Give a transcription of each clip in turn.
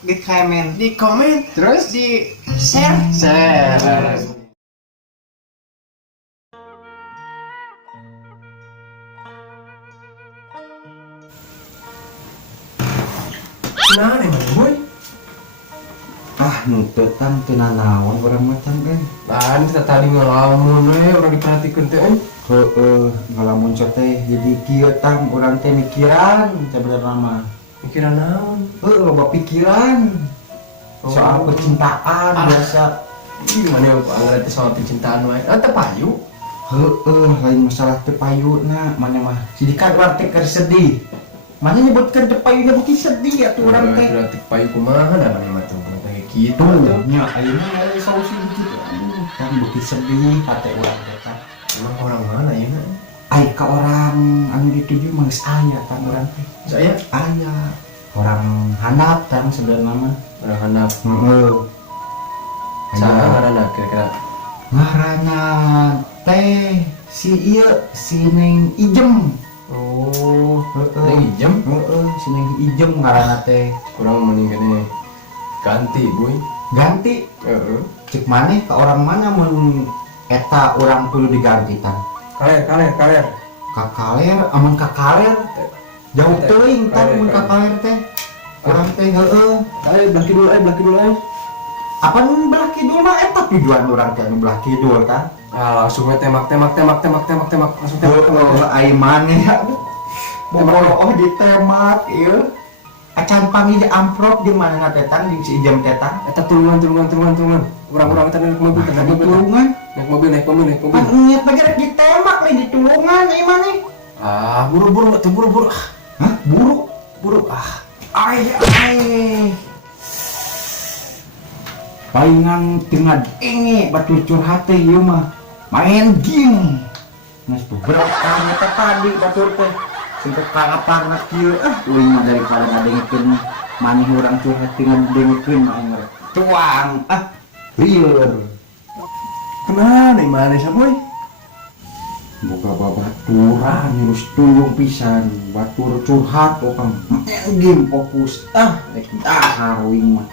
di komen, Terus di share. Nah, nih mana boy? nututan tenanawan orang macam kan. Nah, kita tadi ngelamun orang diperhatikan teh. Ngalamun teh jadi kieu tang urang teh mikiran sebenarnya mah. Mikiran naon? Loba pikiran. Soal percintaan biasa. Gimana ya Pak ngerti soal percintaan wae? Teh payu. Lain masalah teh payuna mana mah. Sidikan urang teh keur sedih. Mana nyebutkan teh payuna bukti sedih atuh urang teh. Berarti payu kumaha da mana mah tuh kayak gitu. Nya ayeuna aya solusi kitu. Kan bukti sedih hate urang teh kan. Emang orang mana ya? Ai ka orang anu dituju mah geus aya tang urang teh. Saya Aya. Orang handap tang sebenarnya mah. orang handap. Heeh. Saha ngaranna kira-kira? Ngaranna teh si ieu si Neng Ijem. Oh, Heeh. Neng Ijem. Si Neng Ijem ngaranna teh. Kurang mending kene ganti, boy. Ganti. Heeh. Cek maneh ka orang mana mun eta urang kudu diganti tang. Kaler. Kakaler, amun kakaler jauh teuing tang mun kakaler teh. Urang teh heeh. Belah kidul. Apa belah kidul mah eta tujuan urang teh anu belah kidul kan. Langsung we tembak. Langsung tembak. Ai maneh. Boboroh ditemak ieu. Acan panggil amprok di mana ngatetan di si Ijem tetang. Eta tulungan. Urang-urang teh naik mobil. Tulungan. Naik mobil. Pan niat bagi rek ditembak lain ditulungan ieu maneh. Buru-buru. Hah? Buru. Ai. Palingan tengah enge batu curhat teh ieu mah. Main game. Geus beberapa kali teh tadi batur teh. Untuk kalaparna kieu uing mah daripada ngadengkeun maneh urang curhat tengah dengkeun mah aing tuang lieur. Kemana nih mana sih boy? Boga babaturan nyurus tulung pisan batur curhat orang game fokus rek dahar uing mah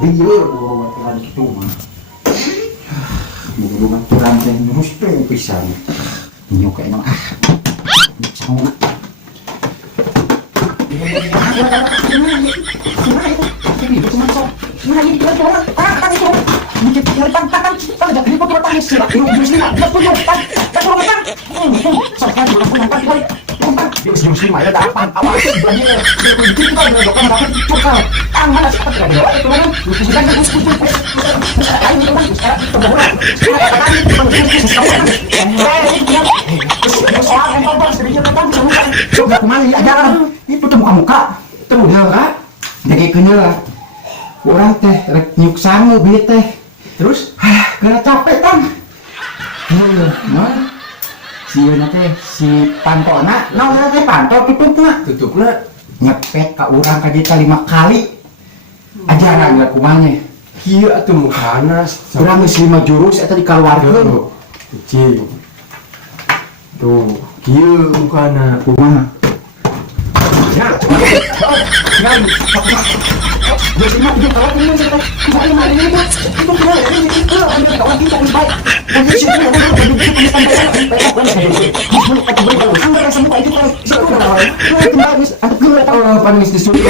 lieur boga baturan kitu mah boga baturan teh nyurus tulung pisan nyok emang sama coba kemana ya jangan itu temu muka temu dia kan jadi kenyal orang teh rek nyuk sangu bieu teh terus gara capek tang mana si ieu teh si pantona naon teh panto tutupna nyepet ka urang ka dieu 5 kali ajaran gak kumanya Kieu atuh mukana urang geus 5 jurus eta dikaluarkeun cing. Tuh, kieu mukana kumaha panis disuruh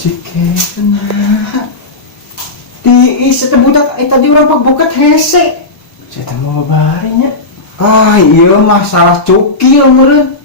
si kena tiis eta budak eta di urang pagboket hese saya teh mau barinya. iya mah salah cukil meureun